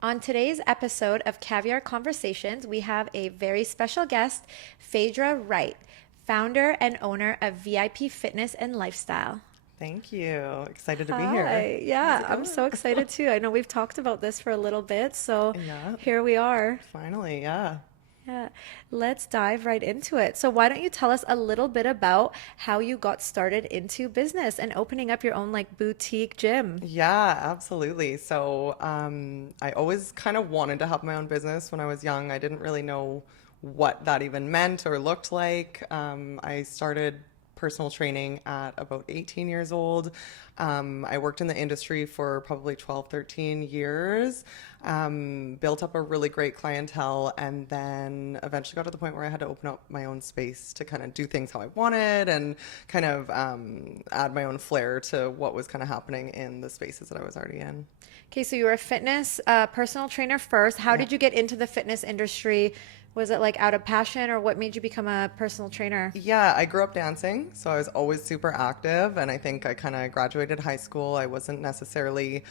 On today's episode of Caviar Conversations, we have a very special guest, Phaedra Wright, founder and owner of VIP Fitness and Lifestyle. Thank you. Excited to be here. Hi. How's Yeah, it I'm going? so excited too. I know we've talked about this for a little bit, so Yeah, here we are. finally, yeah. Yeah, let's dive right into it. So, why don't you tell us a little bit about how you got started into business and opening up your own like boutique gym? Yeah, absolutely. I always kind of wanted to have my own business when I was young. I didn't really know what that even meant or looked like. I started personal training at about 18 years old. I worked in the industry for probably 12, 13 years, built up a really great clientele, and then eventually got to the point where I had to open up my own space to kind of do things how I wanted and kind of add my own flair to what was kind of happening in the spaces that I was already in. Okay, so you were a fitness personal trainer first. How Yeah. did you get into the fitness industry? Was it like out of passion or what made you become a personal trainer? Yeah, I grew up dancing, so I was always super active. And I think I kind of graduated high school. I wasn't necessarily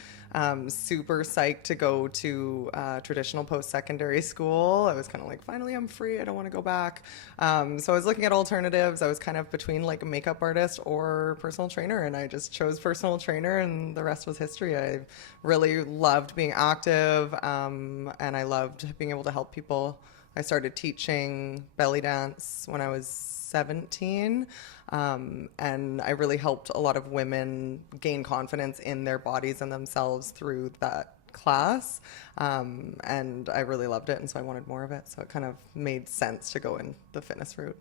super psyched to go to traditional post secondary school. I was kind of like, finally, I'm free. I don't want to go back. So I was looking at alternatives. I was kind of between like a makeup artist or personal trainer, and I just chose personal trainer, and the rest was history. I really loved being active, and I loved being able to help people. I started teaching belly dance when I was 17, and I really helped a lot of women gain confidence in their bodies and themselves through that class. And I really loved it, and so I wanted more of it. So it kind of made sense to go in the fitness route.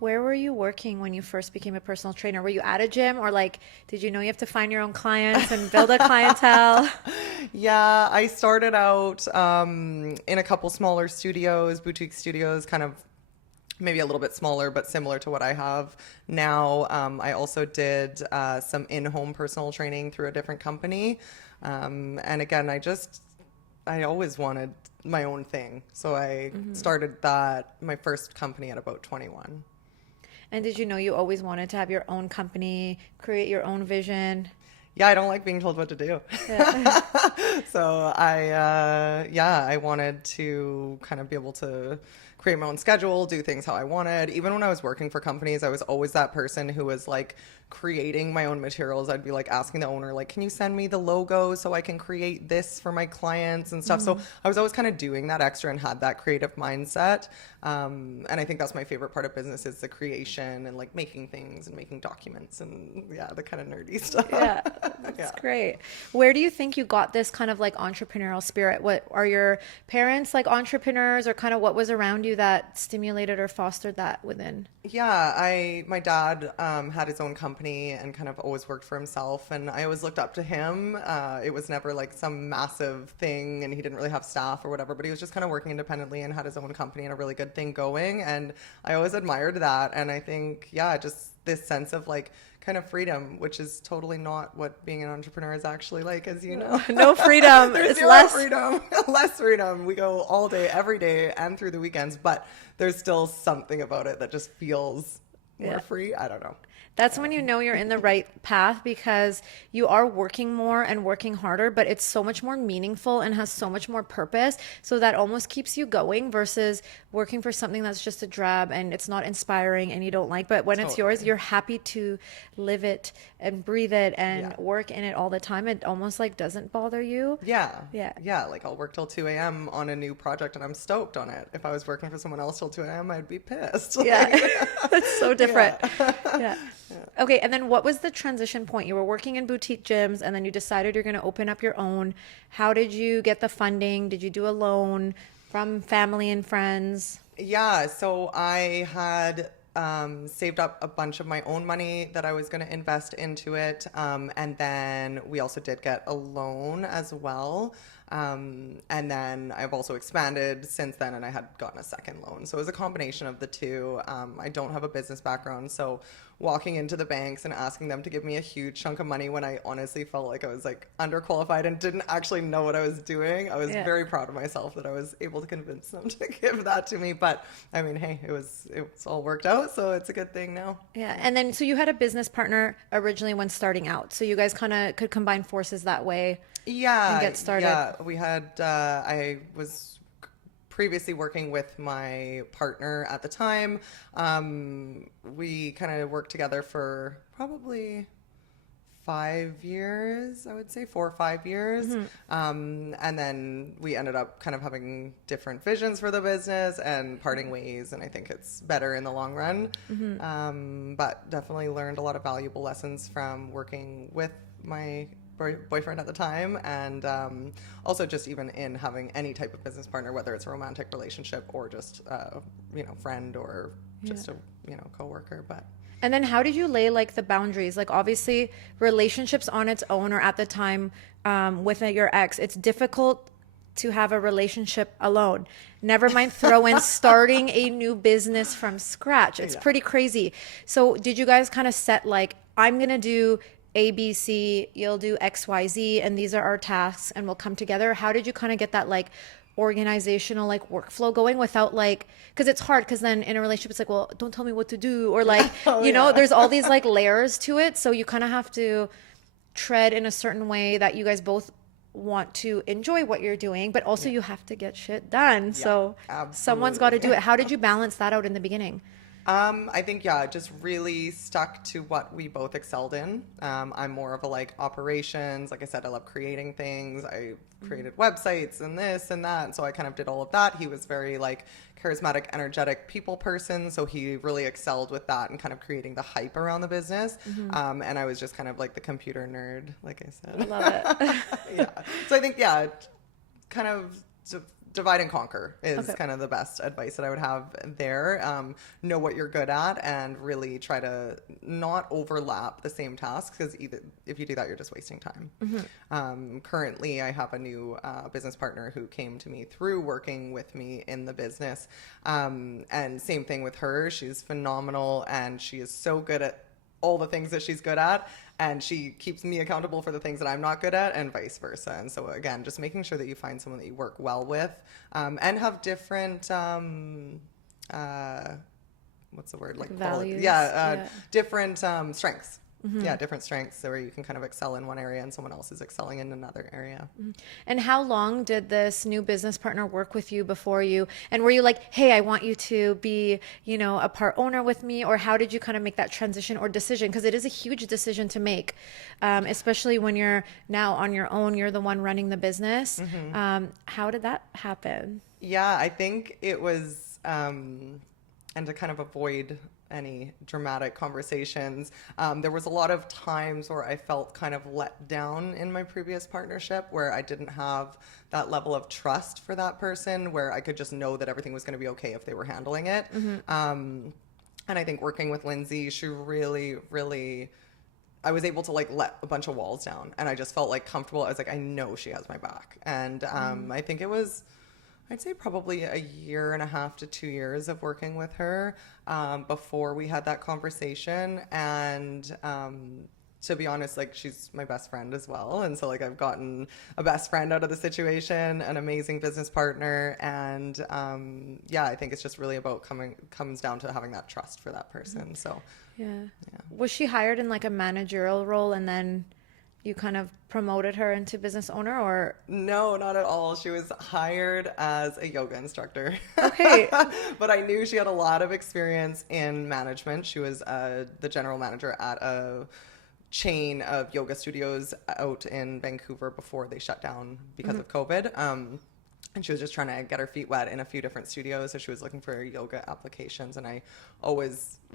Where were you working when you first became a personal trainer? Were you at a gym or like did you know you have to find your own clients and build a clientele? Yeah, I started out in a couple smaller studios, boutique studios, kind of maybe a little bit smaller, but similar to what I have now. I also did some in-home personal training through a different company. And again, I always wanted my own thing. So I started my first company at about 21. And did you know you always wanted to have your own company, create your own vision? Yeah, I don't like being told what to do. Yeah. I wanted to kind of be able to create my own schedule, do things how I wanted. Even when I was working for companies, I was always that person who was like creating my own materials. I'd be like asking the owner, like, can you send me the logo so I can create this for my clients and stuff. So I was always kind of doing that extra and had that creative mindset. And I think that's my favorite part of business is the creation and like making things and making documents and yeah, the kind of nerdy stuff. Yeah, that's great. Where do you think you got this kind of like entrepreneurial spirit? What are your parents like entrepreneurs or kind of what was around you that stimulated or fostered that within? Yeah, my dad had his own company and kind of always worked for himself, and I always looked up to him. It was never like some massive thing, and he didn't really have staff or whatever, but he was just kind of working independently and had his own company and a really good thing going, and I always admired that. And I think, yeah, just this sense of like kind of freedom, which is totally not what being an entrepreneur is actually like, as you know. No freedom. There's It's zero less. freedom, less freedom. We go all day, every day, and through the weekends, but there's still something about it that just feels more Yeah. free. I don't know. That's when you know you're in the right path because you are working more and working harder, but it's so much more meaningful and has so much more purpose. So that almost keeps you going versus working for something that's just a drab and it's not inspiring and you don't like. But when it's yours, Totally. you're happy to live it and breathe it and Yeah. work in it all the time. It almost like doesn't bother you. Yeah. Yeah. Yeah. Like I'll work till 2 a.m. on a new project and I'm stoked on it. If I was working for someone else till 2 a.m., I'd be pissed. Yeah. It's so different. Yeah. Yeah. Okay, and then what was the transition point? You were working in boutique gyms and then you decided you're going to open up your own. How did you get the funding? Did you do a loan from family and friends? Yeah, so I had saved up a bunch of my own money that I was going to invest into it. And then we also did get a loan as well. And then I've also expanded since then, and I had gotten a second loan. So it was a combination of the two. I don't have a business background, so walking into the banks and asking them to give me a huge chunk of money when I honestly felt like I was like underqualified and didn't actually know what I was doing. I was Yeah. very proud of myself that I was able to convince them to give that to me. But I mean, hey, it's all worked out, so it's a good thing now. Yeah, and then so you had a business partner originally when starting out. So you guys kind of could combine forces that way and Yeah, get started. yeah. I was previously working with my partner at the time. We kind of worked together for probably 5 years, I would say 4 or 5 years. And then we ended up kind of having different visions for the business and parting ways. And I think it's better in the long run. But definitely learned a lot of valuable lessons from working with my boyfriend at the time. And also just even in having any type of business partner, whether it's a romantic relationship or just, friend or just a, coworker. But And then how did you lay like the boundaries? Like obviously relationships on its own or at the time with your ex, it's difficult to have a relationship alone. Never mind throw in starting a new business from scratch. It's pretty crazy. So did you guys kind of set like, I'm going to do A, B, C, you'll do X, Y, Z, and these are our tasks and we'll come together? How did you kind of get that like organizational like workflow going without like, because it's hard because then in a relationship it's like, well, don't tell me what to do, or like there's all these like layers to it, so you kind of have to tread in a certain way that you guys both want to enjoy what you're doing, but also you have to get shit done. So someone's got to do it. How did you balance that out in the beginning? I think, just really stuck to what we both excelled in. I'm more of a like operations. Like I said, I love creating things. I created websites and this and that. And so I kind of did all of that. He was very like charismatic, energetic people person. So he really excelled with that and kind of creating the hype around the business. And I was just kind of like the computer nerd, like I said. I love it. So I think, kind of divide and conquer is kind of the best advice that I would have there. Know what you're good at and really try to not overlap the same tasks, because if you do that, you're just wasting time. Currently, I have a new business partner who came to me through working with me in the business. And same thing with her. She's phenomenal and she is so good at all the things that she's good at, and she keeps me accountable for the things that I'm not good at, and vice versa. And so again, just making sure that you find someone that you work well with, and have different what's the word, like values, different strengths. Different strengths, so where you can kind of excel in one area and someone else is excelling in another area. And how long did this new business partner work with you before and were you like, hey, I want you to be, a part owner with me? Or how did you kind of make that transition or decision? Because it is a huge decision to make, especially when you're now on your own, you're the one running the business. How did that happen? I think it was, and to kind of avoid any dramatic conversations, there was a lot of times where I felt kind of let down in my previous partnership, where I didn't have that level of trust for that person, where I could just know that everything was going to be okay if they were handling it. And I think working with Lindsay, she really, I was able to like let a bunch of walls down, and I just felt like comfortable. I was like, I know she has my back. And I think it was, I'd say probably 1.5 to 2 years of working with her before we had that conversation. And to be honest, like, she's my best friend as well. And so like I've gotten a best friend out of the situation, an amazing business partner. And I think it's just really about comes down to having that trust for that person. So was she hired in like a managerial role and then you kind of promoted her into business owner, or? No, not at all. She was hired as a yoga instructor. Okay. But I knew she had a lot of experience in management. She was the general manager at a chain of yoga studios out in Vancouver before they shut down because of COVID. And she was just trying to get her feet wet in a few different studios. So she was looking for yoga applications. And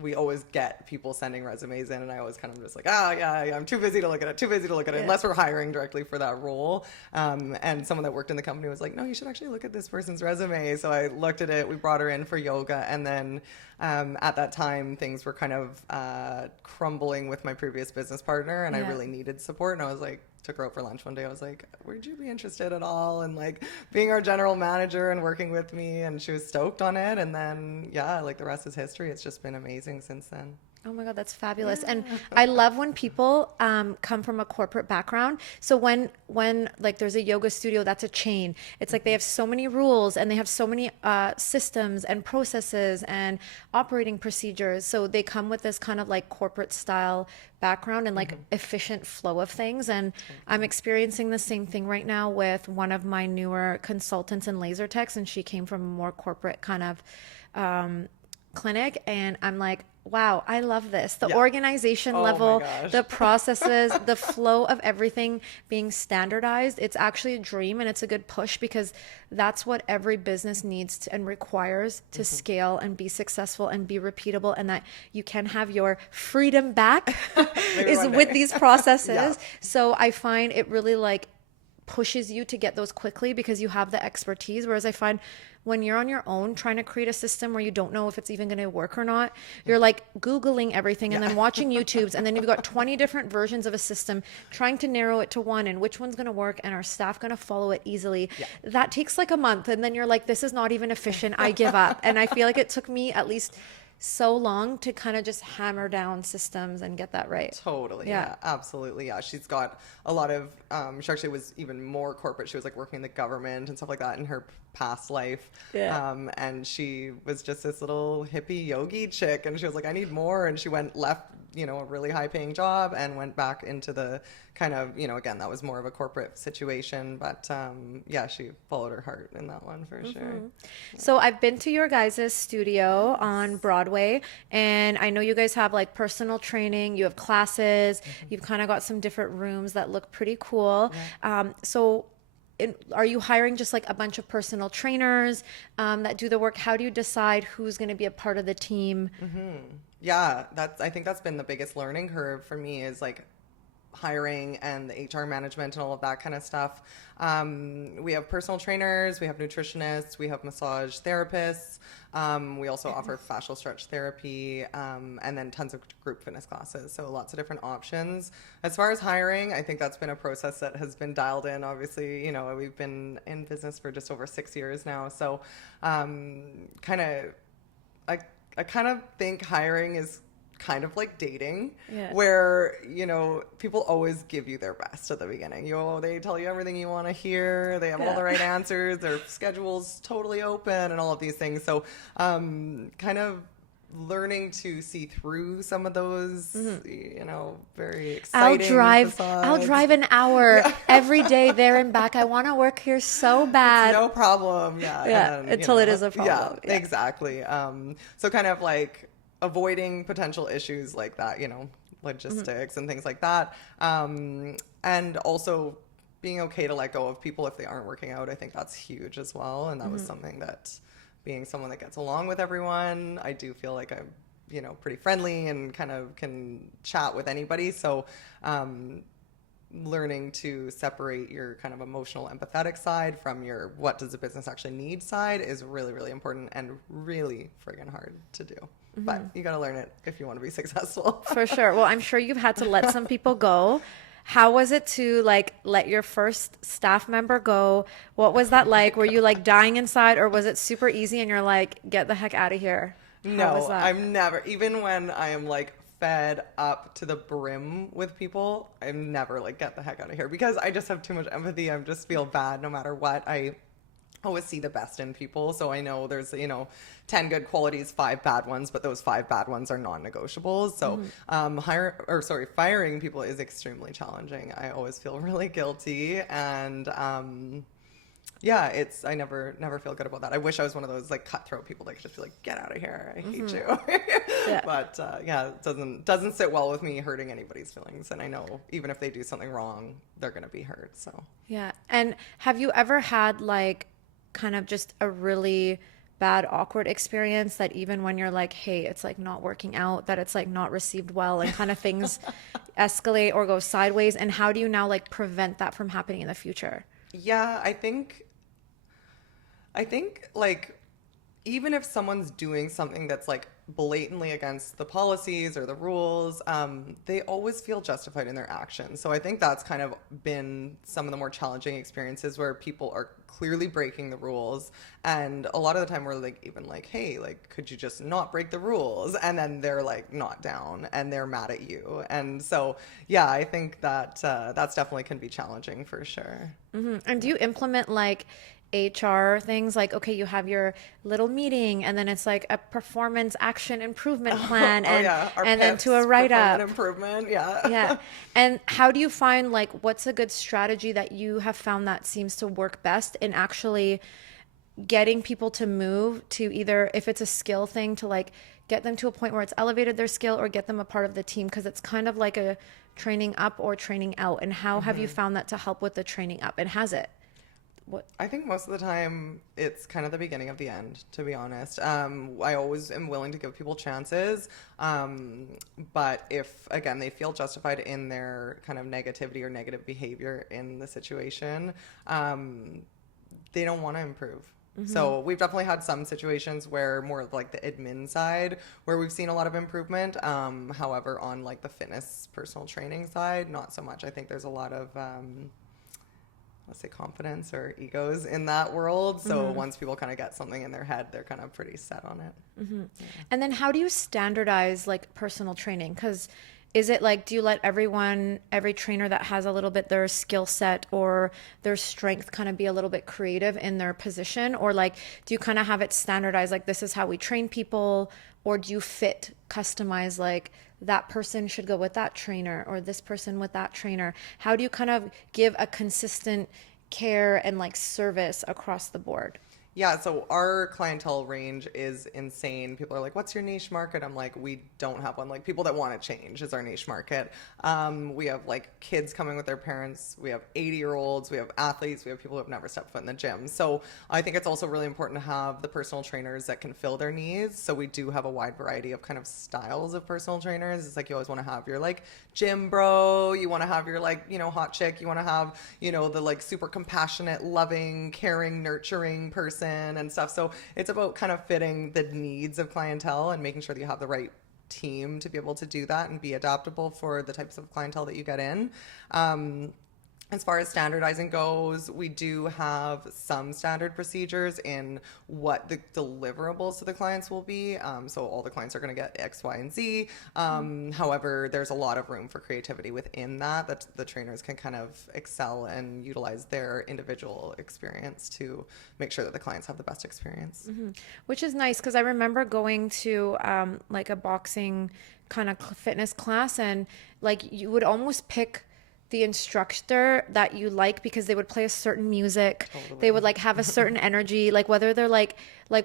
we always get people sending resumes in. And I always kind of just like, I'm too busy to look at it, unless we're hiring directly for that role. And someone that worked in the company was like, no, you should actually look at this person's resume. So I looked at it, we brought her in for yoga. And then at that time, things were kind of crumbling with my previous business partner. And I really needed support. And I was like, took her out for lunch one day. I was like, would you be interested at all in like being our general manager and working with me? And she was stoked on it. And then, like the rest is history. It's just been amazing since then. Oh my God, that's fabulous. And I love when people come from a corporate background. So when like there's a yoga studio that's a chain, it's like they have so many rules and they have so many systems and processes and operating procedures. So they come with this kind of like corporate style background and like efficient flow of things. And I'm experiencing the same thing right now with one of my newer consultants in laser techs, and she came from a more corporate kind of clinic, and I'm like, wow, I love this. The organization Oh my level, gosh. the processes, the flow of everything being standardized. It's actually a dream, and it's a good push because that's what every business needs to, and requires to scale and be successful and be repeatable, and that you can have your freedom back is one with day. these processes. Yeah. So I find it really like pushes you to get those quickly because you have the expertise. Whereas I find when you're on your own trying to create a system where you don't know if it's even going to work or not, you're like Googling everything and then watching YouTubes, and then you've got 20 different versions of a system trying to narrow it to one, and which one's going to work and are staff going to follow it easily. That takes like a month, and then you're like, this is not even efficient. I give up. And I feel like it took me at least so long to kind of just hammer down systems and get that right. Totally. Yeah, absolutely. Yeah. She's got a lot of, she actually was even more corporate. She was like working in the government and stuff like that in her past life. Yeah. And she was just this little hippie yogi chick. And she was like, I need more. And she left, a really high paying job and went back into the kind of, again, that was more of a corporate situation. But yeah, she followed her heart in that one for sure. So I've been to your guys' studio on Broadway, and I know you guys have like personal training, you have classes, you've kind of got some different rooms that look pretty cool. Are you hiring just like a bunch of personal trainers that do the work? How do you decide who's going to be a part of the team? Yeah, I think that's been the biggest learning curve for me is like hiring and the HR management and all of that kind of stuff. We have personal trainers, we have nutritionists, we have massage therapists. We also offer fascial stretch therapy, and then tons of group fitness classes. So lots of different options. As far as hiring, I think that's been a process that has been dialed in. Obviously, we've been in business for just over 6 years now. So I kind of think hiring is kind of like dating, where people always give you their best at the beginning. They tell you everything you want to hear, they have all the right answers, their schedule's totally open and all of these things. So kind of learning to see through some of those very exciting I'll drive an hour every day there and back. I want to work here so bad. It's no problem. Until it is a problem. Exactly. So kind of like avoiding potential issues like that, logistics and things like that. And also being okay to let go of people if they aren't working out. I think that's huge as well. And that was something that, being someone that gets along with everyone, I do feel like I'm, pretty friendly and kind of can chat with anybody. So, learning to separate your kind of emotional, empathetic side from your what does the business actually need side is really, really important and really friggin' hard to do. But you got to learn it if you want to be successful. For sure. Well, I'm sure you've had to let some people go. How was it to like let your first staff member go? What was that like? Were you like dying inside, or was it super easy and you're like, get the heck out of here? How was that? I'm never, even when I am like fed up to the brim with people, I'm never like, get the heck out of here, because I just have too much empathy. I just feel bad no matter what. I always see the best in people. So I know there's, 10 good qualities, 5 bad ones, but those 5 bad ones are non-negotiables. So firing people is extremely challenging. I always feel really guilty. And I never feel good about that. I wish I was one of those like cutthroat people that could just be like, get out of here, I hate you. But it doesn't sit well with me hurting anybody's feelings. And I know even if they do something wrong, they're going to be hurt. So yeah. And have you ever had like kind of just a really bad, awkward experience that even when you're like, hey, it's like not working out, that it's like not received well and kind of things escalate or go sideways? And how do you now like prevent that from happening in the future? Yeah, I think like even if someone's doing something that's like blatantly against the policies or the rules, they always feel justified in their actions. So I think that's kind of been some of the more challenging experiences where people are clearly breaking the rules. And a lot of the time we're like, even like, hey, like, could you just not break the rules? And then they're like not down and they're mad at you. And so, yeah, I think that that's definitely can be challenging for sure. And do you implement like HR things like, okay, you have your little meeting and then it's like a performance action improvement plan Oh yeah, our and then to a PIPs, write up. performance improvement, yeah. Yeah. And how do you find like what's a good strategy that you have found that seems to work best in actually getting people to move to either if it's a skill thing to like get them to a point where it's elevated their skill or get them a part of the team because it's kind of like a training up or training out. And how have you found that to help with the training up, and has it? What? I think most of the time it's kind of the beginning of the end, to be honest. I always am willing to give people chances. But if, again, they feel justified in their kind of negativity or negative behavior in the situation, they don't want to improve. So we've definitely had some situations where more of like the admin side where we've seen a lot of improvement. However, on like the fitness personal training side, not so much. I think there's a lot of let's say confidence or egos in that world. So once people kind of get something in their head, they're kind of pretty set on it. Yeah. And then how do you standardize like personal training? Because is it like, do you let every trainer that has a little bit their skill set or their strength kind of be a little bit creative in their position? Or like, do you kind of have it standardized, like this is how we train people? Or do you customize like that person should go with that trainer or this person with that trainer? How do you kind of give a consistent care and like service across the board? Yeah, so our clientele range is insane. People are like, what's your niche market? I'm like, we don't have one. Like, people that want to change is our niche market. We have like kids coming with their parents. We have 80-year-olds. We have athletes. We have people who have never stepped foot in the gym. So I think it's also really important to have the personal trainers that can fill their needs. So we do have a wide variety of kind of styles of personal trainers. It's like you always want to have your like gym bro. You want to have your like, hot chick. You want to have, the like super compassionate, loving, caring, nurturing person and stuff. So it's about kind of fitting the needs of clientele and making sure that you have the right team to be able to do that and be adaptable for the types of clientele that you get in. As far as standardizing goes, we do have some standard procedures in what the deliverables to the clients will be. So all the clients are going to get X, Y, and Z. However, there's a lot of room for creativity within that the trainers can kind of excel and utilize their individual experience to make sure that the clients have the best experience. Which is nice because I remember going to like a boxing kind of fitness class, and like you would almost pick the instructor that you like because they would play a certain music. Totally. They would like have a certain energy, like whether they're like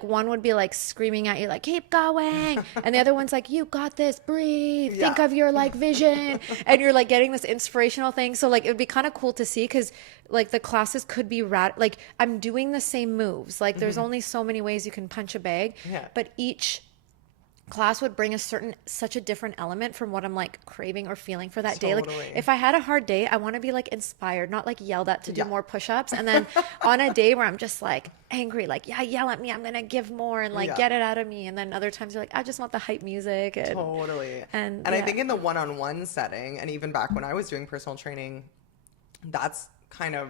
one would be like screaming at you like keep going, and the other one's like you got this, breathe, think of your like vision, and you're like getting this inspirational thing. So like it would be kind of cool to see because like the classes could be like I'm doing the same moves, like there's only so many ways you can punch a bag, but each class would bring such a different element from what I'm like craving or feeling for that day. Like if I had a hard day, I want to be like inspired, not like yelled at to do more push-ups. And then on a day where I'm just like angry, like, yell at me, I'm going to give more and like get it out of me. And then other times you're like, I just want the hype music. And, And I think in the one-on-one setting, and even back when I was doing personal training, that's kind of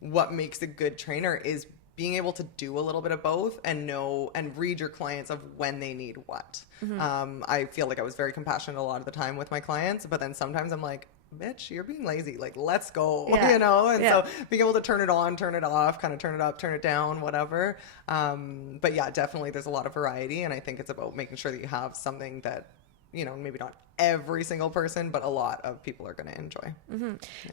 what makes a good trainer is being able to do a little bit of both and know and read your clients of when they need what. I feel like I was very compassionate a lot of the time with my clients, but then sometimes I'm like, bitch, you're being lazy. Like, let's go, And so being able to turn it on, turn it off, kind of turn it up, turn it down, whatever. But yeah, definitely there's a lot of variety. And I think it's about making sure that you have something that, maybe not every single person, but a lot of people are going to enjoy.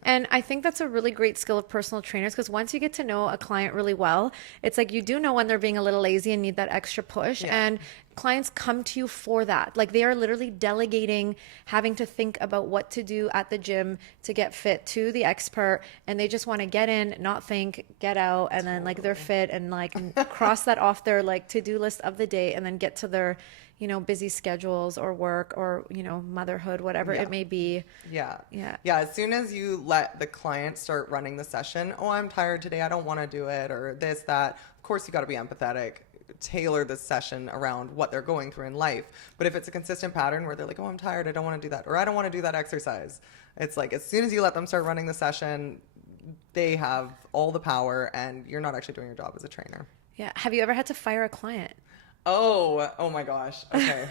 And I think that's a really great skill of personal trainers because once you get to know a client really well, it's like you do know when they're being a little lazy and need that extra push. And clients come to you for that. Like they are literally delegating, having to think about what to do at the gym to get fit to the expert. And they just want to get in, not think, get out. And then like they're fit and like cross that off their like to-do list of the day and then get to their busy schedules or work or, motherhood, whatever it may be. Yeah. As soon as you let the client start running the session, oh, I'm tired today, I don't want to do it, or this, that, of course you got to be empathetic. tailor the session around what they're going through in life. But if it's a consistent pattern where they're like, oh, I'm tired, I don't want to do that, or I don't want to do that exercise, it's like as soon as you let them start running the session, they have all the power and you're not actually doing your job as a trainer. Yeah. Have you ever had to fire a client? Oh my gosh. Okay.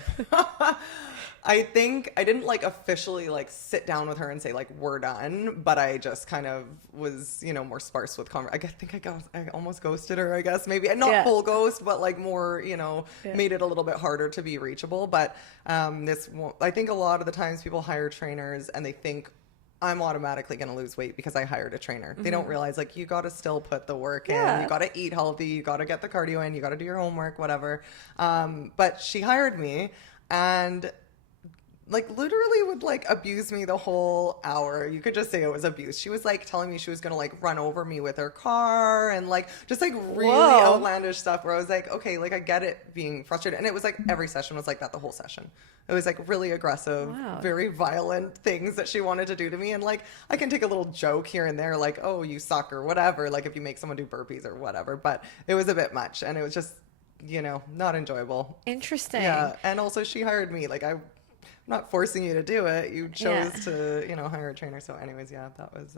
I think I didn't like officially like sit down with her and say like we're done, but I just kind of was, more sparse with I almost ghosted her, I guess. Maybe not full ghost, but like more, made it a little bit harder to be reachable. But I think a lot of the times people hire trainers and they think I'm automatically going to lose weight because I hired a trainer. They don't realize like you got to still put the work in. You got to eat healthy. You got to get the cardio in. You got to do your homework, whatever. But she hired me and like literally would like abuse me the whole hour. You could just say it was abuse. She was like telling me she was going to like run over me with her car and like just like really outlandish stuff where I was like, okay, like I get it being frustrated. And it was like every session was like that the whole session. It was like really aggressive, very violent things that she wanted to do to me. And like, I can take a little joke here and there, like, oh, you suck or whatever. Like if you make someone do burpees or whatever, but it was a bit much and it was just, not enjoyable. Interesting. Yeah. And also she hired me. Like I'm not forcing you to do it. You chose to, hire a trainer. So anyways, that was,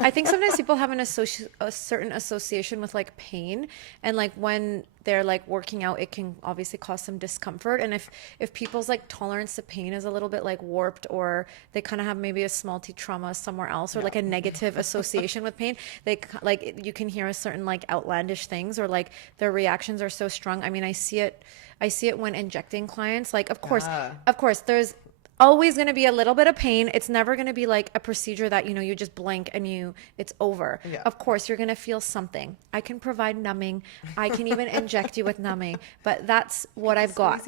I think sometimes people have a certain association with like pain, and like when they're like working out, it can obviously cause some discomfort. And if people's like tolerance to pain is a little bit like warped, or they kind of have maybe a small T trauma somewhere else, or like a negative association with pain, they like, you can hear a certain like outlandish things, or like their reactions are so strong. I mean, I see it when injecting clients. Like, of course, there's always going to be a little bit of pain. It's never going to be like a procedure that, you just blink and it's over. Yeah. Of course, you're going to feel something. I can provide numbing. I can even inject you with numbing, but that's what I've got.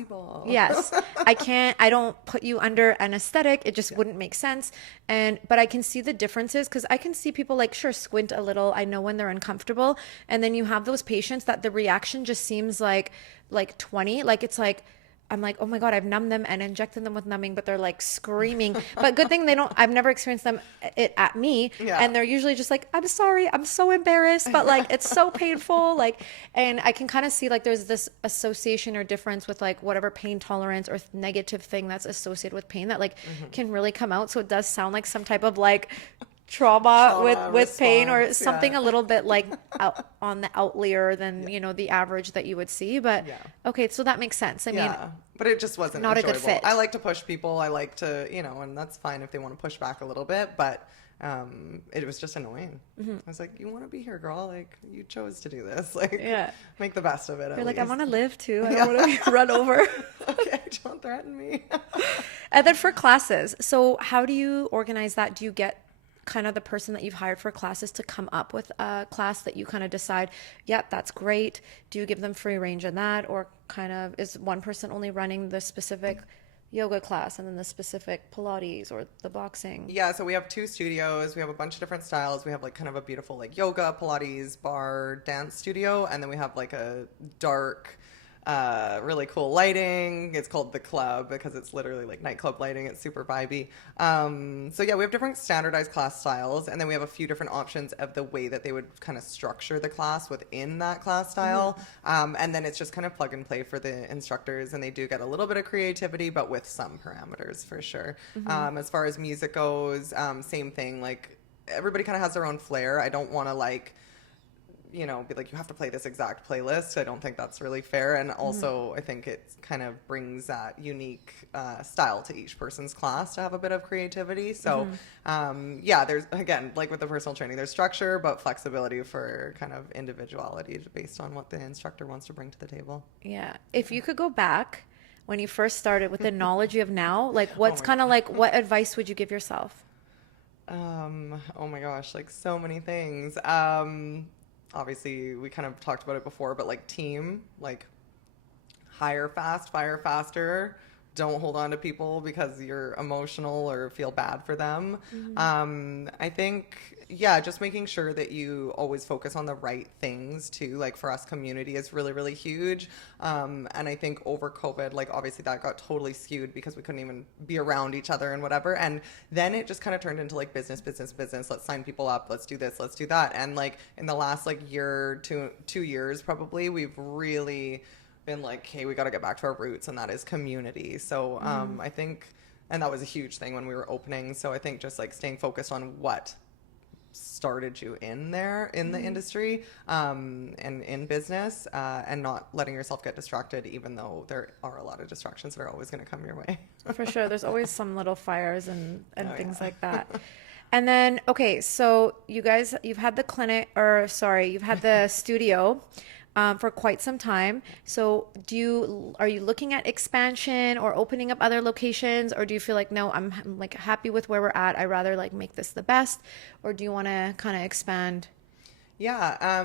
Yes. I don't put you under anesthetic. It just wouldn't make sense. But I can see the differences, because I can see people like, sure, squint a little. I know when they're uncomfortable. And then you have those patients that the reaction just seems like 20, like it's like, I'm like, oh my God, I've numbed them and injected them with numbing, but they're like screaming. But good thing I've never experienced it at me. Yeah. And they're usually just like, I'm sorry, I'm so embarrassed, but like, it's so painful. Like, and I can kind of see like there's this association or difference with like whatever pain tolerance or negative thing that's associated with pain that like can really come out. So it does sound like some type of like trauma with pain, or something a little bit like on the outlier than the average that you would see. But okay, so that makes sense. I mean, but it just wasn't not enjoyable. A good fit. I like to push people. I like to and that's fine if they want to push back a little bit, but it was just annoying. I was like, you want to be here, girl? Like, you chose to do this. Like, make the best of it. You're like, I want to live too. I don't want to be run over. Okay, don't threaten me. And then for classes, so how do you organize that? Do you get kind of the person that you've hired for classes to come up with a class that you kind of decide, that's great? Do you give them free range in that, or kind of is one person only running the specific yoga class and then the specific Pilates or the boxing? Yeah, so we have 2 studios. We have a bunch of different styles. We have like kind of a beautiful like yoga, Pilates, bar, dance studio, and then we have like a dark, really cool lighting. It's called The Club because it's literally like nightclub lighting. It's super vibey. So we have different standardized class styles, and then we have a few different options of the way that they would kind of structure the class within that class style. And then it's just kind of plug and play for the instructors, and they do get a little bit of creativity, but with some parameters for sure. As far as music goes, same thing. Like, everybody kind of has their own flair. I don't want to like be like, you have to play this exact playlist. I don't think that's really fair. And also I think it kind of brings that unique style to each person's class to have a bit of creativity. So there's, again, like with the personal training, there's structure, but flexibility for kind of individuality based on what the instructor wants to bring to the table. Yeah. If you could go back when you first started with the knowledge you have now, like what's kind of like, what advice would you give yourself? Oh my gosh, like so many things. Obviously we kind of talked about it before, but like team, like hire fast, fire faster. Don't hold on to people because you're emotional or feel bad for them. I think, just making sure that you always focus on the right things too. Like for us, community is really, really huge. And I think over COVID, like obviously that got totally skewed because we couldn't even be around each other and whatever. And then it just kind of turned into like business. Let's sign people up. Let's do this. Let's do that. And like in the last like year, 2 years, probably, we've really been like, hey, we got to get back to our roots, and that is community. So I think, and that was a huge thing when we were opening. So I think just like staying focused on what started you in there in the industry and in business, and not letting yourself get distracted, even though there are a lot of distractions that are always going to come your way. For sure. There's always some little fires and things Yeah. like that. And then, okay, so you guys, you've had the clinic, or sorry, you've had the studio for quite some time. So are you looking at expansion or opening up other locations, or do you feel like, no, I'm like happy with where we're at. I rather like make this the best, or do you want to kind of expand? Yeah.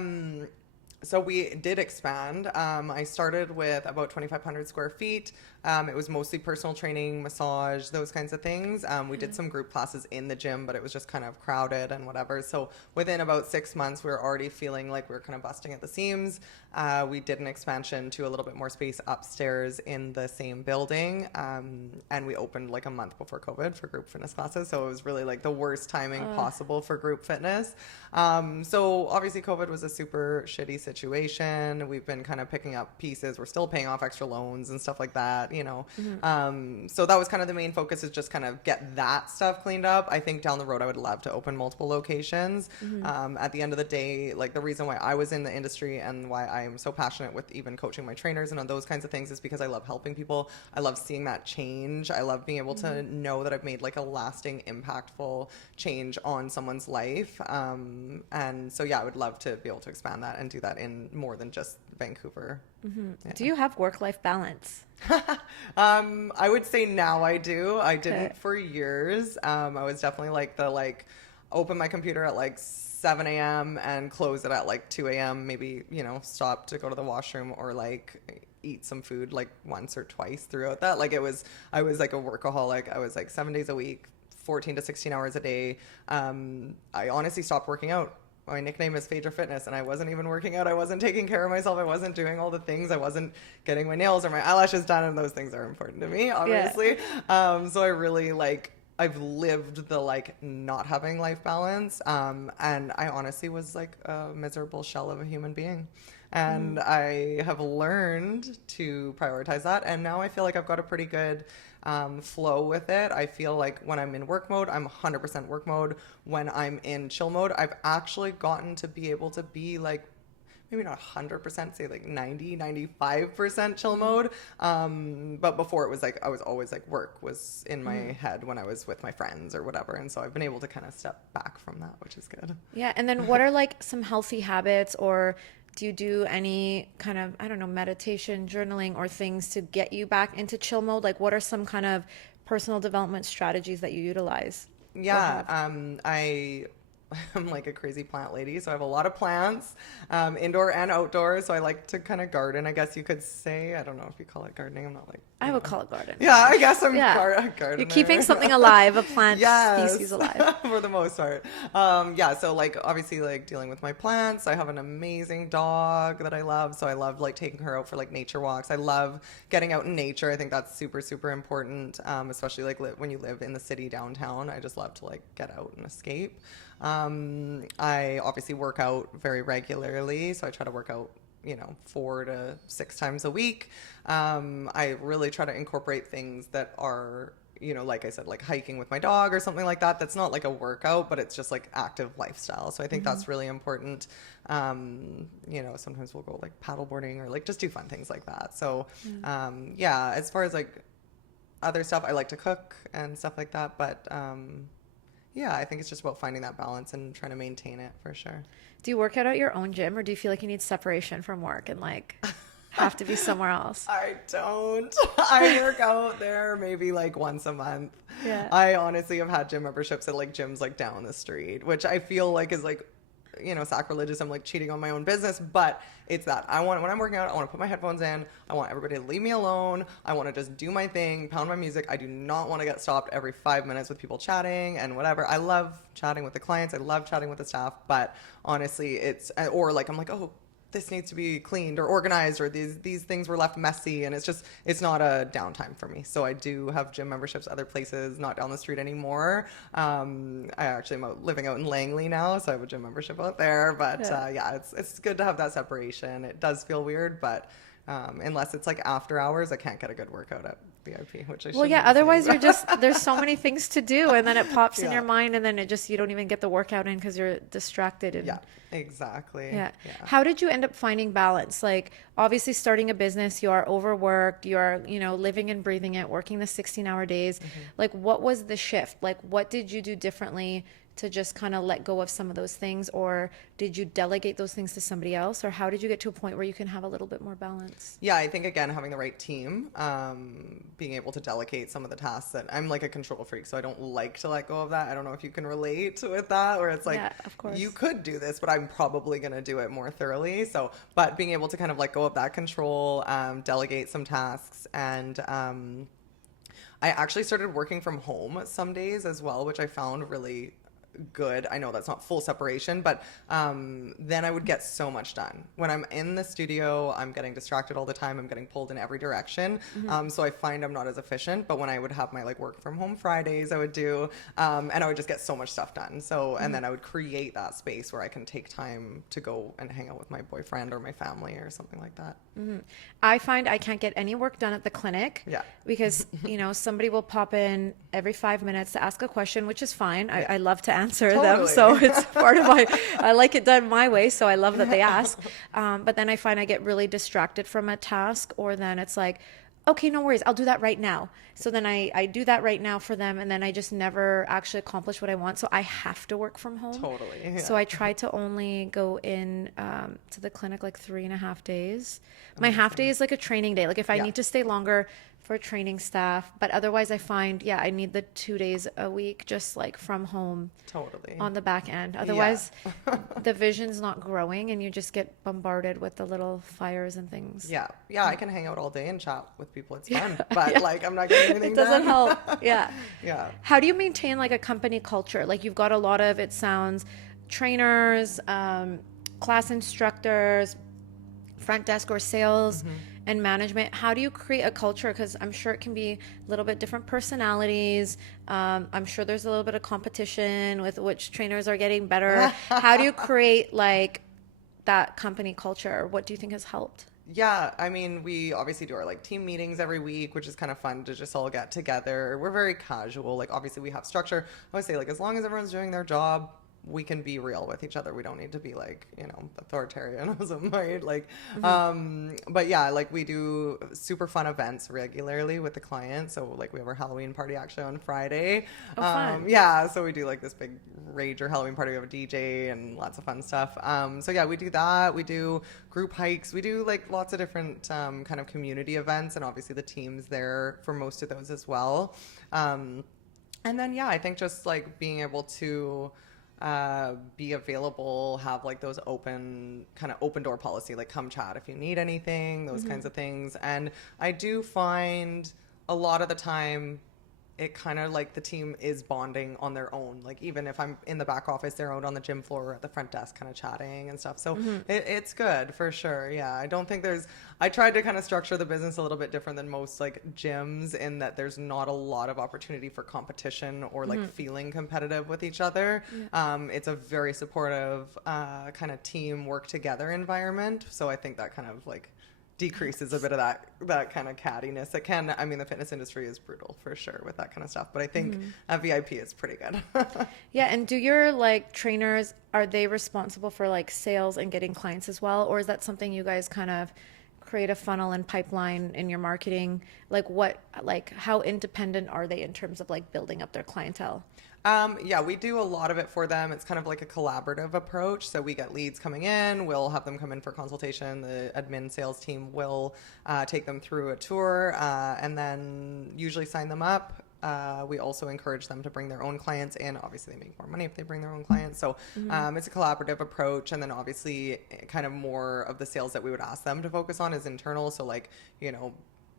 So we did expand. I started with about 2,500 square feet. It was mostly personal training, massage, those kinds of things. We did some group classes in the gym, but it was just kind of crowded and whatever. So within about 6 months, we were already feeling like we were kind of busting at the seams. We did an expansion to a little bit more space upstairs in the same building. And we opened like a month before COVID for group fitness classes. So it was really like the worst timing possible for group fitness. So obviously COVID was a super shitty situation. We've been kind of picking up pieces. We're still paying off extra loans and stuff like that, you know. So that was kind of the main focus, is just kind of get that stuff cleaned up. I think down the road, I would love to open multiple locations. At the end of the day, like the reason why I was in the industry and why I am so passionate with even coaching my trainers and on those kinds of things is because I love helping people. I love seeing that change. I love being able to know that I've made like a lasting, impactful change on someone's life. And so, yeah, I would love to be able to expand that and do that in more than just Vancouver. Yeah. Do you have work-life balance? I would say now I do. I didn't for years. I was definitely like open my computer at like 7 a.m. and close it at like 2 a.m. Maybe, you know, stop to go to the washroom or like eat some food like once or twice throughout that. Like I was like a workaholic. I was like 7 days a week, 14 to 16 hours a day. I honestly stopped working out. My nickname is Phaedra Fitness, and I wasn't even working out. I wasn't taking care of myself. I wasn't doing all the things. I wasn't getting my nails or my eyelashes done, and those things are important to me, obviously. Yeah. So I really I've lived the like not having life balance, and I honestly was like a miserable shell of a human being. And I have learned to prioritize that, and now I feel like I've got a pretty good flow with it. I feel like when I'm in work mode, I'm 100% work mode. When I'm in chill mode, I've actually gotten to be able to be like, maybe not 100%, say like 95% chill mode. But before it was like, I was always like work was in my head when I was with my friends or whatever. And so I've been able to kind of step back from that, which is good. Yeah. And then what are like some healthy habits, or do you do any kind of, I don't know, meditation, journaling, or things to get you back into chill mode? Like what are some kind of personal development strategies that you utilize? Yeah, I'm like a crazy plant lady, so I have a lot of plants, indoor and outdoor. So I like to kind of garden, I guess you could say. I don't know if you call it gardening. I'm not like. I would call it garden. Yeah, I guess I'm a gardener. You're keeping something alive, a plant species alive. For the most part. Yeah, so like obviously like dealing with my plants. I have an amazing dog that I love, so I love like taking her out for like nature walks. I love getting out in nature. I think that's super, super important, especially like when you live in the city downtown. I just love to like get out and escape. I obviously work out very regularly, so I try to work out, 4 to 6 times a week. I really try to incorporate things that are, like I said, like hiking with my dog or something like that. That's not like a workout, but it's just like active lifestyle. So I think that's really important. Sometimes we'll go like paddleboarding or like just do fun things like that. So, yeah, as far as like other stuff, I like to cook and stuff like that. But, yeah, I think it's just about finding that balance and trying to maintain it for sure. Do you work out at your own gym, or do you feel like you need separation from work and like have to be somewhere else? I don't. I work out there maybe like once a month. Yeah. I honestly have had gym memberships at like gyms like down the street, which I feel like is like, sacrilegious. I'm like cheating on my own business, but it's that when I'm working out, I want to put my headphones in. I want everybody to leave me alone. I want to just do my thing, pound my music. I do not want to get stopped every 5 minutes with people chatting and whatever. I love chatting with the clients. I love chatting with the staff, but honestly, or like, I'm like, oh, this needs to be cleaned or organized, or these things were left messy, and it's not a downtime for me. So I do have gym memberships other places, not down the street anymore. I actually am living out in Langley now, so I have a gym membership out there. But yeah, it's good to have that separation. It does feel weird, but Unless it's like after hours, I can't get a good workout at VIP, which I Well, shouldn't yeah, be otherwise saying. you're just, there's so many things to do and then it pops in Yeah. your mind and then it just, you don't even get the workout in because you're distracted. And Yeah, exactly. yeah. Yeah. How did you end up finding balance? Like, obviously starting a business, you are overworked, you are, living and breathing it, working the 16-hour days. Like, what was the shift? Like, what did you do differently to just kind of let go of some of those things? Or did you delegate those things to somebody else? Or how did you get to a point where you can have a little bit more balance? Yeah, I think again, having the right team, being able to delegate some of the tasks that I'm like a control freak, so I don't like to let go of that. I don't know if you can relate with that, where it's like, Yeah, of course. you could do this, but I'm probably going to do it more thoroughly. So, but being able to kind of let go of that control, delegate some tasks, and I actually started working from home some days as well, which I found really good. I know that's not full separation, but then I would get so much done. When I'm in the studio, I'm getting distracted all the time. I'm getting pulled in every direction. So I find I'm not as efficient. But when I would have my like work from home Fridays, I would do, and I would just get so much stuff done. So, and then I would create that space where I can take time to go and hang out with my boyfriend or my family or something like that. I find I can't get any work done at the clinic. Yeah. Because, somebody will pop in every 5 minutes to ask a question, which is fine. I love to answer them. Totally. So it's part of I like it done my way. So I love that they ask. But then I find I get really distracted from a task, or then it's like, okay, no worries, I'll do that right now. So then I do that right now for them, and then I just never actually accomplish what I want. So I have to work from home. Totally. Yeah. So I try to only go in to the clinic like 3.5 days. My half day is like a training day. Like if I need to stay longer for training staff, but otherwise I find, I need the 2 days a week just like from home. Totally. On the back end. Otherwise, the vision's not growing and you just get bombarded with the little fires and things. Yeah. Yeah. I can hang out all day and chat with people. It's fun, but like, I'm not getting anything It doesn't done. help. Yeah. Yeah. How do you maintain like a company culture? Like you've got a lot of, it sounds, trainers, class instructors, front desk or sales and management. How do you create a culture? Because I'm sure it can be a little bit different personalities. I'm sure there's a little bit of competition with which trainers are getting better. How do you create like that company culture? What do you think has helped? Yeah, I mean, we obviously do our like team meetings every week, which is kind of fun to just all get together. We're very casual. Like obviously we have structure. I always say like as long as everyone's doing their job, we can be real with each other. We don't need to be like, authoritarianism, right? Like, but yeah, like we do super fun events regularly with the clients. So like we have our Halloween party actually on Friday. Oh, fun. Yeah, so we do like this big rager Halloween party. We have a DJ and lots of fun stuff. So yeah, we do that. We do group hikes. We do like lots of different kind of community events, and obviously the team's there for most of those as well. And then yeah, I think just like being able to be available, have like those open door policy, like come chat if you need anything, those kinds of things. And I do find a lot of the time it kind of like the team is bonding on their own. Like even if I'm in the back office, they're out on the gym floor or at the front desk kind of chatting and stuff. So it's good for sure. Yeah. I don't think I tried to kind of structure the business a little bit different than most like gyms, in that there's not a lot of opportunity for competition or like feeling competitive with each other. It's a very supportive kind of team work together environment. So I think that kind of like decreases a bit of that kind of cattiness. The fitness industry is brutal for sure with that kind of stuff, but I think at VIP it's pretty good. Yeah. And do your like trainers, are they responsible for like sales and getting clients as well? Or is that something you guys kind of create a funnel and pipeline in your marketing? Like how independent are they in terms of like building up their clientele? Yeah, we do a lot of it for them. It's kind of like a collaborative approach. So we get leads coming in, we'll have them come in for consultation. The admin sales team will take them through a tour and then usually sign them up. We also encourage them to bring their own clients in. Obviously, they make more money if they bring their own clients. So it's a collaborative approach. And then obviously kind of more of the sales that we would ask them to focus on is internal. So like,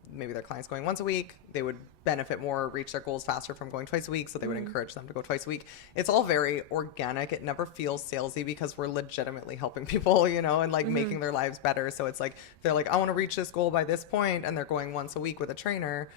maybe their clients going once a week, they would benefit more, reach their goals faster from going twice a week. So they would encourage them to go twice a week. It's all very organic. It never feels salesy because we're legitimately helping people, and like making their lives better. So it's like, they're like, I want to reach this goal by this point, and they're going once a week with a trainer.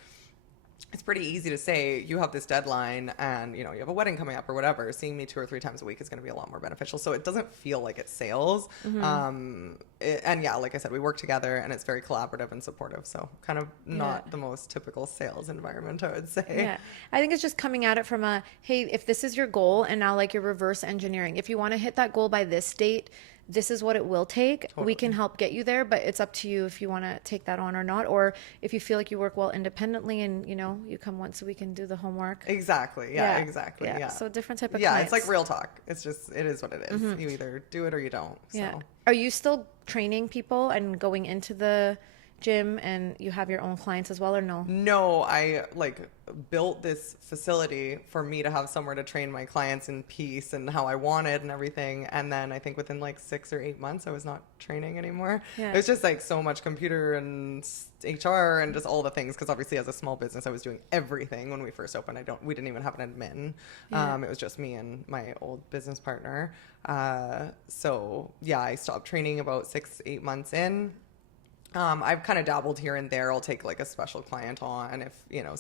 it's pretty easy to say you have this deadline and you know you have a wedding coming up or whatever. Seeing me 2 or 3 times a week is going to be a lot more beneficial, so it doesn't feel like it's sales. And yeah, like I said, we work together and it's very collaborative and supportive, so kind of not the most typical sales environment, I would say. Yeah. I think it's just coming at it from a, hey, if this is your goal, and now like you're reverse engineering, if you want to hit that goal by this date, this is what it will take. Totally. We can help get you there, but it's up to you if you want to take that on or not, or if you feel like you work well independently and you know you come once a week and do the homework. Exactly. Yeah. Exactly. Yeah. So different type of yeah, clients. it's like real talk. It's just, it is what it is. You either do it or you don't. Yeah. So. Are you still training people and going into the gym, and you have your own clients as well, or no? No, I like built this facility for me to have somewhere to train my clients in peace and how I wanted and everything. And then I think within like 6 or 8 months, I was not training anymore. Yeah. It was just like so much computer and HR and just all the things. Cause obviously as a small business, I was doing everything when we first opened. We didn't even have an admin. It was just me and my old business partner. So yeah, I stopped training about 6-8 months in. I've kind of dabbled here and there. I'll take like a special client on if, you know,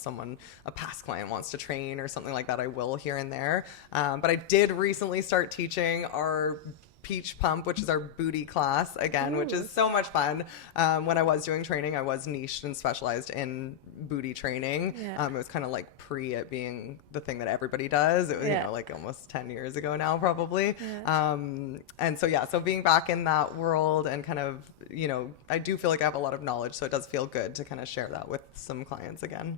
a past client wants to train or something like that, I will here and there. But I did recently start teaching our Peach Pump, which is our booty class again, which is so much fun. When I was doing training, I was niched and specialized in booty training. It was kind of like pre it being the thing that everybody does. It was, you know, like almost 10 years ago now, probably. And so, yeah, so being back in that world and kind of, you know, I do feel like I have a lot of knowledge, so it does feel good to kind of share that with some clients again.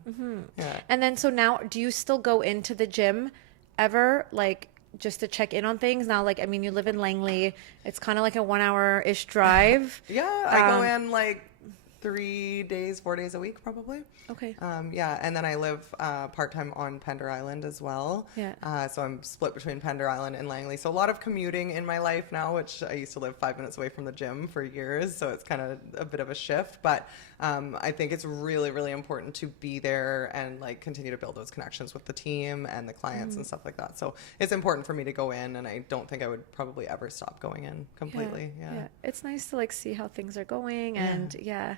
Yeah. And then, so now, do you still go into the gym ever, like, just to check in on things now? Like, I mean, you live in Langley. It's kind of like a 1-hour-ish drive. Yeah, I go in like 3 days, 4 days a week, probably. Okay. Yeah, and then I live part-time on Pender Island as well. Yeah. So I'm split between Pender Island and Langley. So a lot of commuting in my life now, which I used to live 5 minutes away from the gym for years. So it's kind of a bit of a shift. But I think it's really, really important to be there and like continue to build those connections with the team and the clients and stuff like that. So it's important for me to go in, and I don't think I would probably ever stop going in completely. Yeah. It's nice to like see how things are going. And yeah.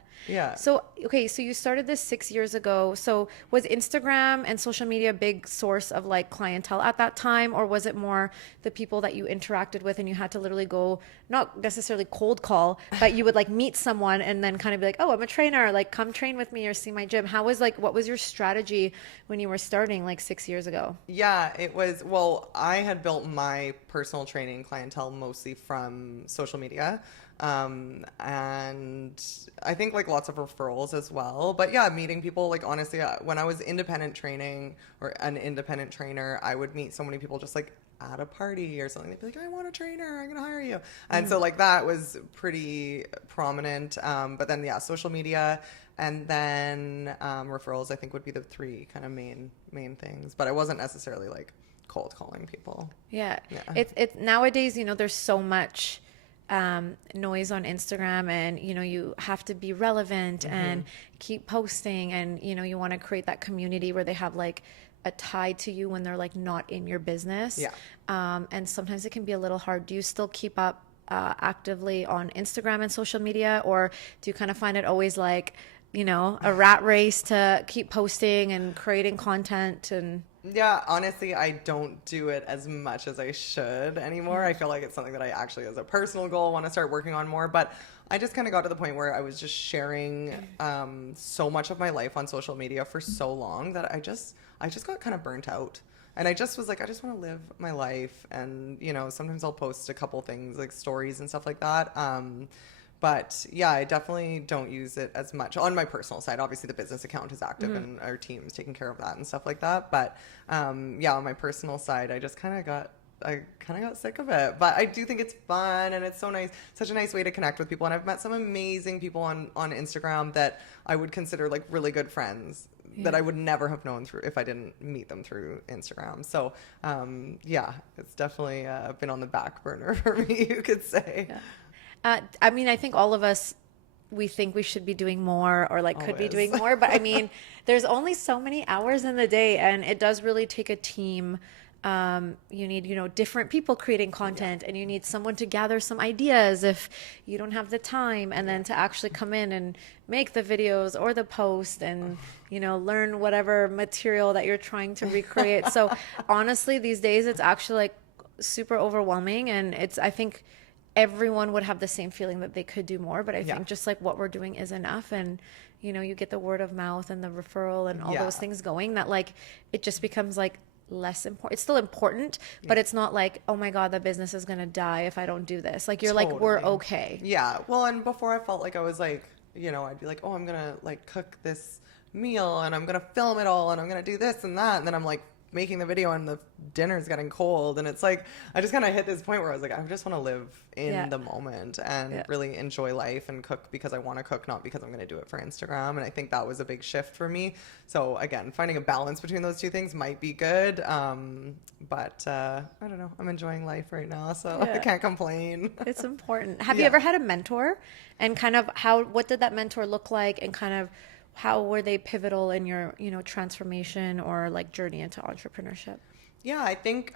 So, okay, so you started this 6 years ago. So was Instagram and social media a big source of like clientele at that time, or was it more the people that you interacted with and you had to literally go, not necessarily cold call, but you would like meet someone and then kind of be like, oh, I'm a trainer, like come train with me or see my gym? How was like, what was your strategy when you were starting like 6 years ago? Yeah, it was, well, I had built my personal training clientele mostly from social media. And I think like lots of referrals as well, but yeah, meeting people, like honestly, when I was independent training or an independent trainer, I would meet so many people just like at a party or something. They'd be like, I want a trainer, I'm gonna hire you. And so like that was pretty prominent. But then yeah, social media and then referrals, I think would be the three kind of main things, but I wasn't necessarily like cold calling people. Yeah. It's nowadays, you know, there's so much noise on Instagram, and you know you have to be relevant and keep posting, and you know you want to create that community where they have like a tie to you when they're like not in your business. And sometimes it can be a little hard. Do you still keep up actively on Instagram and social media, or do you kind of find it always like, you know, a rat race to keep posting and creating content? And yeah, honestly, I don't do it as much as I should anymore. I feel like it's something that I actually, as a personal goal, want to start working on more. But I just kind of got to the point where I was just sharing so much of my life on social media for so long that I just got kind of burnt out. And I just was like, I just want to live my life. And, you know, sometimes I'll post a couple things like stories and stuff like that. But yeah, I definitely don't use it as much on my personal side. Obviously, the business account is active and our team's taking care of that and stuff like that. But yeah, on my personal side, I kind of got sick of it. But I do think it's fun and it's so nice, such a nice way to connect with people. And I've met some amazing people on Instagram that I would consider like really good friends that I would never have known through if I didn't meet them through Instagram. So yeah, it's definitely been on the back burner for me, you could say. Yeah. I mean, I think all of us, we think we should be doing more or like could be doing more. But I mean, there's only so many hours in the day, and it does really take a team You need, different people creating content, and you need someone to gather some ideas if you don't have the time, and then to actually come in and make the videos or the post and, learn whatever material that you're trying to recreate. So honestly, these days it's actually like super overwhelming, and I think everyone would have the same feeling that they could do more, but I think just like what we're doing is enough. And you get the word of mouth and the referral and all those things going, that like it just becomes like less important. It's still important, but it's not like, oh my god, the business is gonna die if I don't do this. Like you're like, we're okay. Yeah, well, and before I felt like I was like, I'd be like, oh, I'm gonna like cook this meal and I'm gonna film it all and I'm gonna do this and that, and then I'm like making the video and the dinner's getting cold, and it's like I just kind of hit this point where I was like, I just want to live in the moment and really enjoy life and cook because I want to cook, not because I'm going to do it for Instagram. And I think that was a big shift for me. So again, finding a balance between those two things might be good, but I don't know, I'm enjoying life right now, so I can't complain. It's important. Have you ever had a mentor, and kind of what did that mentor look like, and kind of how were they pivotal in your, transformation or like journey into entrepreneurship? Yeah,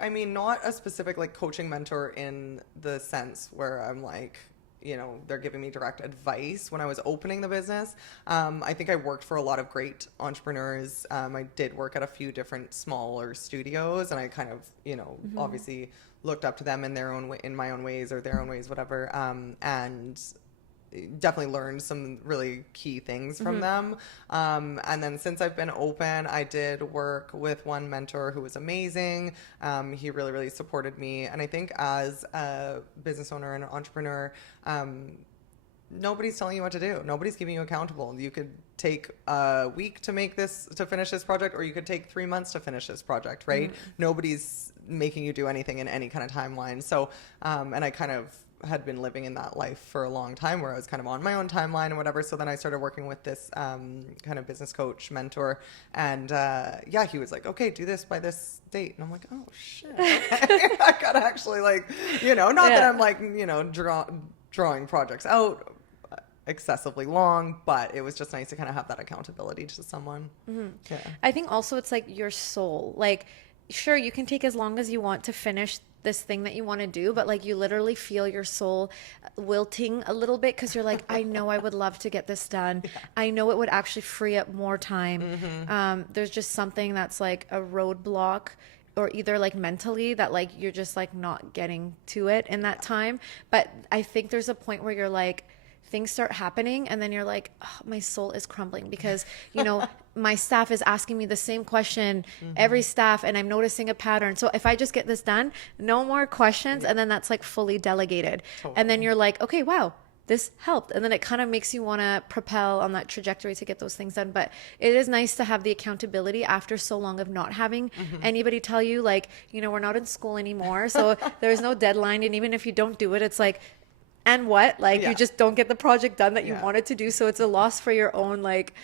I mean, not a specific like coaching mentor in the sense where I'm like, they're giving me direct advice when I was opening the business. I think I worked for a lot of great entrepreneurs. I did work at a few different smaller studios, and I kind of, obviously looked up to them in their own way, in my own ways or their own ways, whatever. And definitely learned some really key things from them. And then since I've been open, I did work with one mentor who was amazing. He really, really supported me. And I think as a business owner and an entrepreneur, nobody's telling you what to do. Nobody's keeping you accountable. You could take a week to finish this project, or you could take 3 months to finish this project, right? Nobody's making you do anything in any kind of timeline. So, and I kind of had been living in that life for a long time where I was kind of on my own timeline and whatever. So then I started working with this kind of business coach mentor, and he was like, okay, do this by this date. And I'm like, oh shit, okay. I gotta actually like, not that I'm like, drawing projects out excessively long, but it was just nice to kind of have that accountability to someone. I think also it's like your soul, like sure, you can take as long as you want to finish this thing that you want to do, but like you literally feel your soul wilting a little bit, because you're like, I know I would love to get this done. I know it would actually free up more time. There's just something that's like a roadblock, or either like mentally that like you're just like not getting to it in that time. But I think there's a point where you're like, things start happening, and then you're like, oh, my soul is crumbling, because my staff is asking me the same question, every staff, and I'm noticing a pattern. So if I just get this done, no more questions, and then that's like fully delegated. And then you're like, okay, wow, this helped. And then it kind of makes you want to propel on that trajectory to get those things done. But it is nice to have the accountability after so long of not having anybody tell you like, we're not in school anymore, so there's no deadline. And even if you don't do it, it's like, and what? Like you just don't get the project done that you wanted to do. So it's a loss for your own like,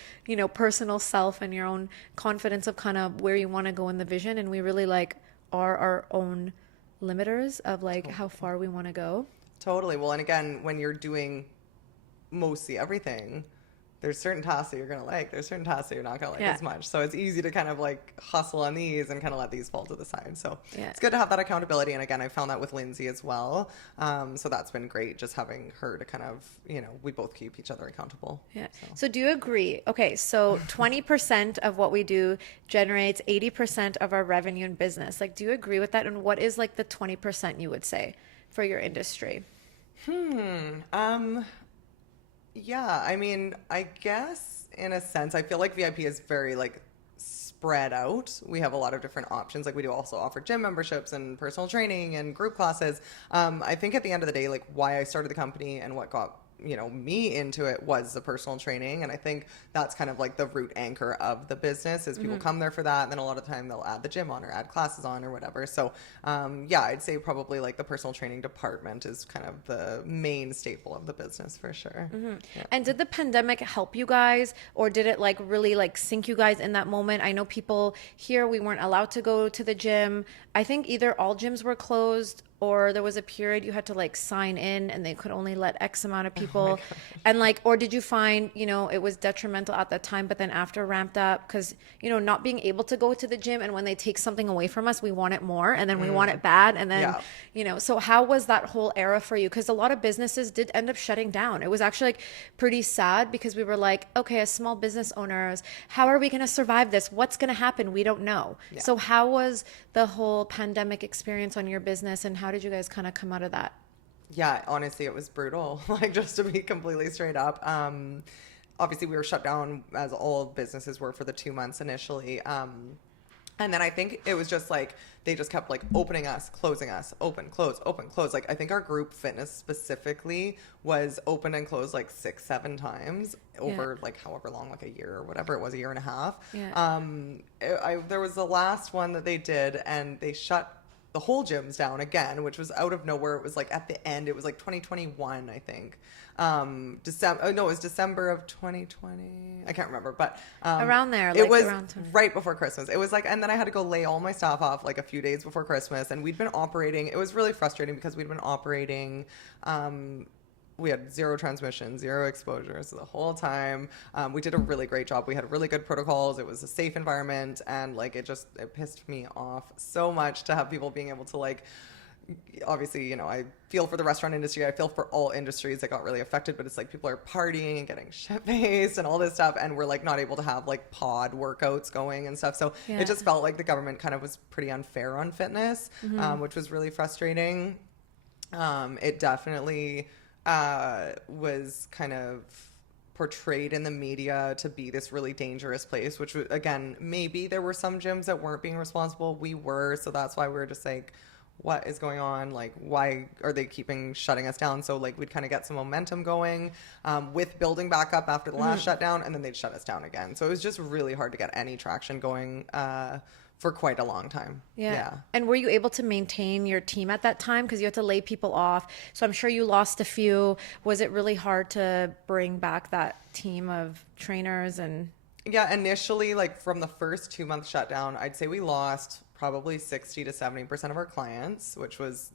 personal self and your own confidence of kind of where you want to go in the vision. And we really like are our own limiters of like how far we want to go. Totally. Well, and again, when you're doing mostly everything, there's certain tasks that you're going to like. There's certain tasks that you're not going to like as much. So it's easy to kind of like hustle on these and kind of let these fall to the side. So it's good to have that accountability. And again, I found that with Lindsay as well. So that's been great, just having her to kind of, we both keep each other accountable. Yeah. So do you agree? Okay. So 20% of what we do generates 80% of our revenue in business. Like, do you agree with that? And what is like the 20% you would say for your industry? Yeah, I mean, I guess in a sense, I feel like VIP is very like spread out. We have a lot of different options. Like we do also offer gym memberships and personal training and group classes. I think at the end of the day, like why I started the company and what got me into it was the personal training. And I think that's kind of like the root anchor of the business is people come there for that. And then a lot of the time they'll add the gym on or add classes on or whatever. So I'd say probably like the personal training department is kind of the main staple of the business for sure. And did the pandemic help you guys, or did it like really like sink you guys in that moment? I know people here, we weren't allowed to go to the gym. I think either all gyms were closed or there was a period you had to like sign in and they could only let X amount of people, and like, or did you find, you know, it was detrimental at that time, but then after ramped up? Because, you know, not being able to go to the gym, and when they take something away from us, we want it more, and then we want it bad, and then, you know, so how was that whole era for you? Because a lot of businesses did end up shutting down. It was actually like pretty sad, because we were like, okay, as small business owners, how are we going to survive this? What's going to happen? We don't know. So how was the whole pandemic experience on your business, and how did you guys kind of come out of that? Yeah, honestly, it was brutal. Like, just to be completely straight up. Obviously, we were shut down, as all businesses were, for the 2 months initially. And then I think it was just like, they just kept like opening us, closing us, open, close, open, close. Like, I think our group fitness specifically was open and closed like 6-7 times over like however long, like a year or whatever it was, a year and a half. There was the last one that they did, and they shut the whole gyms down again, which was out of nowhere. It was like at the end, it was like 2021, I think. December, no, it was December of 2020. I can't remember, but around there, like it was around right before Christmas. It was like, and then I had to go lay all my staff off like a few days before Christmas, and we'd been operating. It was really frustrating because we'd been operating. We had 0 transmission, 0 exposures the whole time. We did a really great job. We had really good protocols. It was a safe environment, and like it pissed me off so much to have people being able to like, obviously, you know, I feel for the restaurant industry. I feel for all industries that got really affected, but it's like people are partying and getting shit-faced and all this stuff, and we're like not able to have like pod workouts going and stuff. So it just felt like the government kind of was pretty unfair on fitness, which was really frustrating. It definitely was kind of portrayed in the media to be this really dangerous place, which again, maybe there were some gyms that weren't being responsible. We were, so that's why we were just like, what is going on? Like, why are they shutting us down? So like, we'd kind of get some momentum going with building back up after the last shutdown, and then they'd shut us down again. So it was just really hard to get any traction going for quite a long time. Yeah. And were you able to maintain your team at that time? Because you had to lay people off. So I'm sure you lost a few. Was it really hard to bring back that team of trainers? And yeah, initially, like from the first 2-month shutdown, I'd say we lost probably 60 to 70% of our clients, which was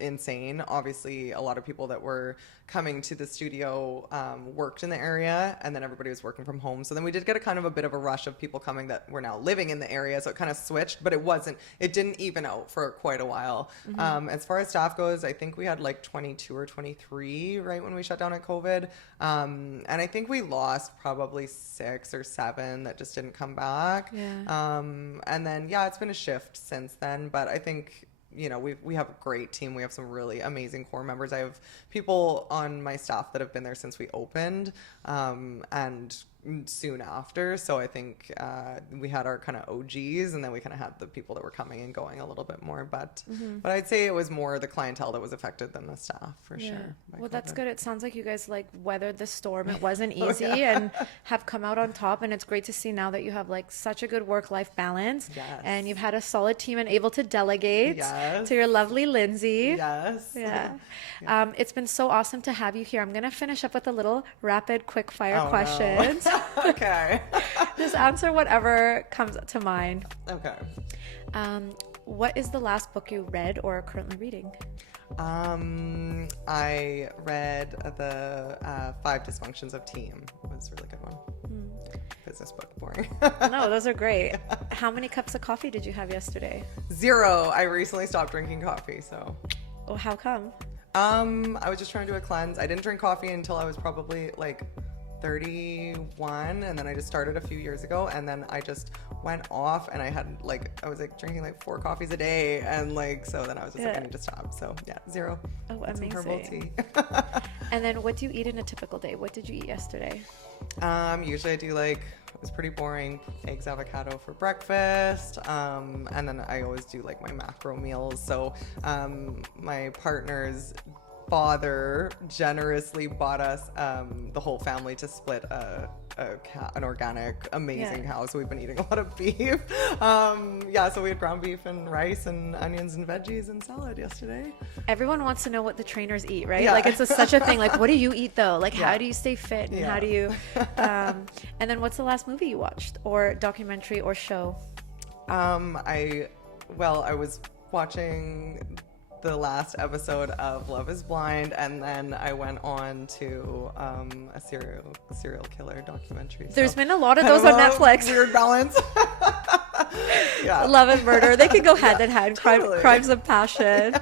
insane. Obviously, a lot of people that were coming to the studio worked in the area, and then everybody was working from home. So then we did get a bit of a rush of people coming that were now living in the area. So it kind of switched, but it didn't even out for quite a while. As far as staff goes, I think we had like 22 or 23 right when we shut down at COVID. And I think we lost probably 6 or 7 that just didn't come back. And then, it's been a shift since then, but I think, you know, we have a great team. We have some really amazing core members. I have people on my staff that have been there since we opened, and soon after. So I think we had our kind of OGs, and then we kind of had the people that were coming and going a little bit more. But I'd say it was more the clientele that was affected than the staff, for sure. Well, that's good. It sounds like you guys like weathered the storm. It wasn't easy and have come out on top. And it's great to see now that you have like such a good work-life balance. And you've had a solid team and able to delegate to your lovely Lindsay. It's been so awesome to have you here. I'm going to finish up with a little rapid quick fire questions. Okay. Just answer whatever comes to mind. Okay. What is the last book you read or are currently reading? I read the 5 Dysfunctions of Team. It was a really good one. Business book, boring. No, those are great. How many cups of coffee did you have yesterday? 0. I recently stopped drinking coffee, so. Oh, how come? I was just trying to do a cleanse. I didn't drink coffee until I was probably like 31, and then I just started a few years ago, and then I just went off, and I was drinking like 4 coffees a day, and so then I was just like, I need to stop. So 0. Oh, amazing. Some herbal tea. And then what do you eat in a typical day? What did you eat yesterday? Usually I do it was pretty boring, eggs, avocado for breakfast, and then I always do my macro meals. So my partner's father generously bought us, the whole family, to split an organic, amazing cow. So we've been eating a lot of beef. So we had ground beef and rice and onions and veggies and salad yesterday. Everyone wants to know what the trainers eat, right? It's such a thing. What do you eat though? How do you stay fit, and how do you and then what's the last movie you watched, or documentary or show? I was watching the last episode of Love is Blind, and then I went on to a serial killer documentary. There's So been a lot of kind those on a Netflix. Weird balance. Yeah. Love and murder. They could go hand in hand. Totally. Crimes of passion.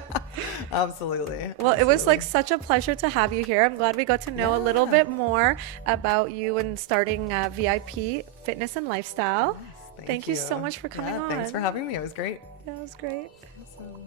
Absolutely. Well, it was like such a pleasure to have you here. I'm glad we got to know a little bit more about you and starting VIP Fitness and Lifestyle. Yes, Thank you so much for coming on. Thanks for having me. It was great. Yeah, it was great. Awesome.